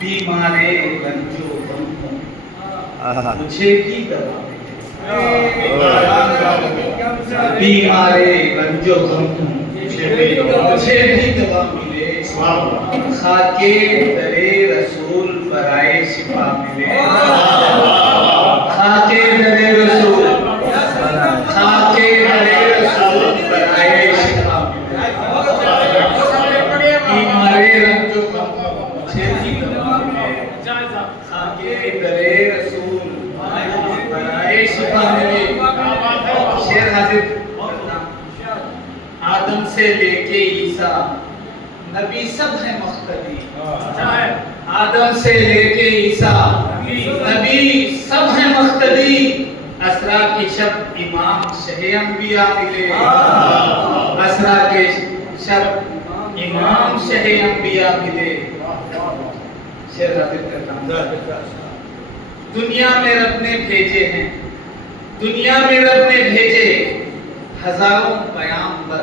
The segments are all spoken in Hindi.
बीमारे गंजो गम मुझे भी दवा मिले। बीमारे गंजो गम मुझे भी दवा मिले। खाके दरे रसूल बराए शिफा मिले। खाके दरे रसूल बराए शिफा मिले। बीमारे गंजो गम मुझे भी दवा मिले। खाके दरे रसूल बराए शिफा मिले। शेर हाजिर। आदम से लेके ईसा नबी सब है मुख्तदी। आदम से लेके ईसा नबी सब है मुख्तदी। असरा की शब इमाम शहे अंबिया मिले। असरा के शब इमाम शहे अंबिया मिले। शेर हाजिर करता हूं। दुनिया में रब ने भेजे हैं, दुनिया में रब ने भेजे हजारों पैगंबर।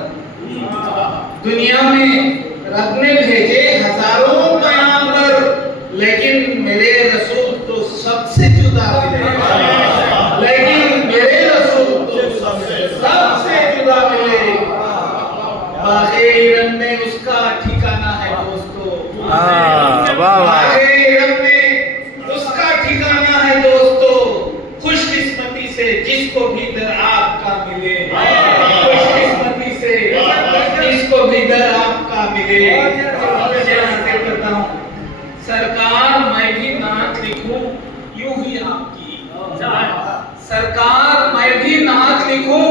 दुनिया में रब ने भेजे हजारों पैगंबर, लेकिन मेरे रसूल तो सबसे जुदा मिले। लेकिन मेरे रसूल तो सबसे जुदा मिले। बागे इरम में उसका ठिकाना है दोस्तों। बागे इरम में उसका ठिकाना है दोस्तों। खुशकिस्मती से जिसको भी दर आपका मिले। खुशकिस्मती से जिसको भी दर आपका मिले। करता हूँ सरकार मैं भी नात लिखूं यूं ही आपकी। सरकार मैं भी नात लिखूं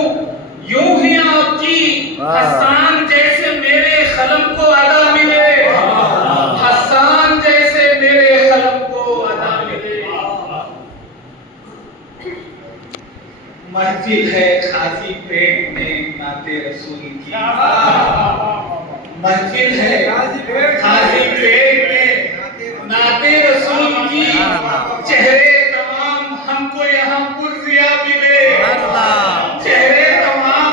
यूं ही आपकी। हसन जैसे मेरे कलम को अदा मिले। हसन जैसे मेरे कलम को अदा मिले। महफिल है खाजी पेट में नाते रसूल की। महफिल है खाजी पेट में नाते रसूल की। चेहरे तमाम हमको यहाँ पुरजिया मिले। चेहरे तमाम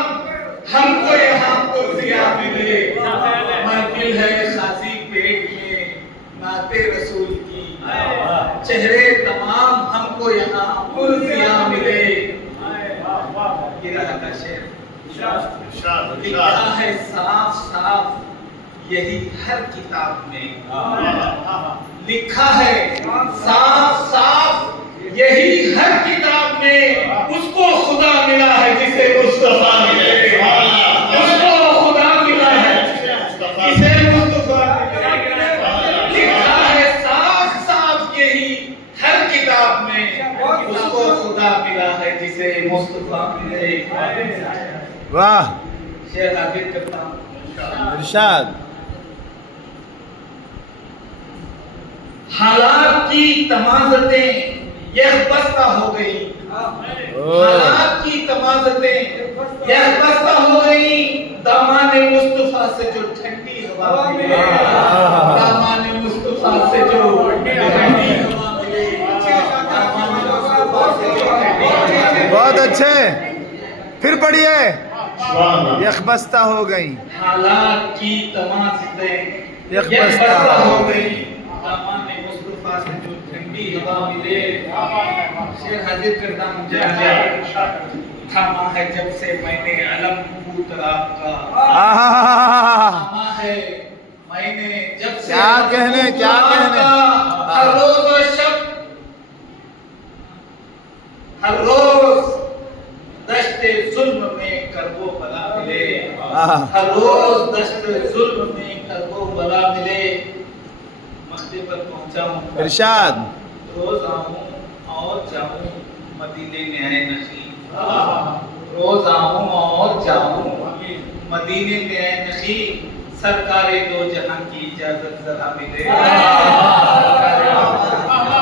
हमको यहाँ पुरजिया मिले। महफिल है खाजी पेट में नाते रसूल की। चेहरे तमाम हमको यहाँ पुरजिया मिले। का शेर लिखा है साफ साफ यही हर किताब में। लिखा है साफ साफ यही हर किताब में। उसको खुदा मिला है जिसे मुस्तफा मिले। उसको खुदा मिला है जिसे मुस्तफा मिले। लिखा है साफ साफ यही हर किताब में। उसको खुदा मिला है जिसे मुस्तफा मिले। वाह। शेर हाजिर करता हूं। इरशाद। हालात की तमाज़तें यकबस्ता हो गई। हालात की तमाज़तें यकबस्ता हो गई। दामाने मुस्तफा से जो ठंडी हवा मिले। दामाने मुस्तफा से जो ठंडी हवा मिले। बहुत अच्छे, फिर पढ़िए। यकबस्ता हो गई। हालात की तमाज़तें यकबस्ता हो गई। दामाने मुस्तफा से जो ठंडी हवा मिले। शेर हाजिर करता हूं। थामा है जब से मैंने अलम कबूतरा का। थामा है मैंने जब से क्या कहने हर रोज और शब हर रोज दश्ते जुल्म में करबो बला मिले। हर रोज दश्ते जुल्म में करबो बला मिले। मक्ते पर पहुंचा हूं। इरशाद। रोज आऊं और जाऊं मदीने में आए नखी। रोज आऊं और जाऊं मदीने में आए नखी। सरकारे दो जहां की इजाजत जरा मिले।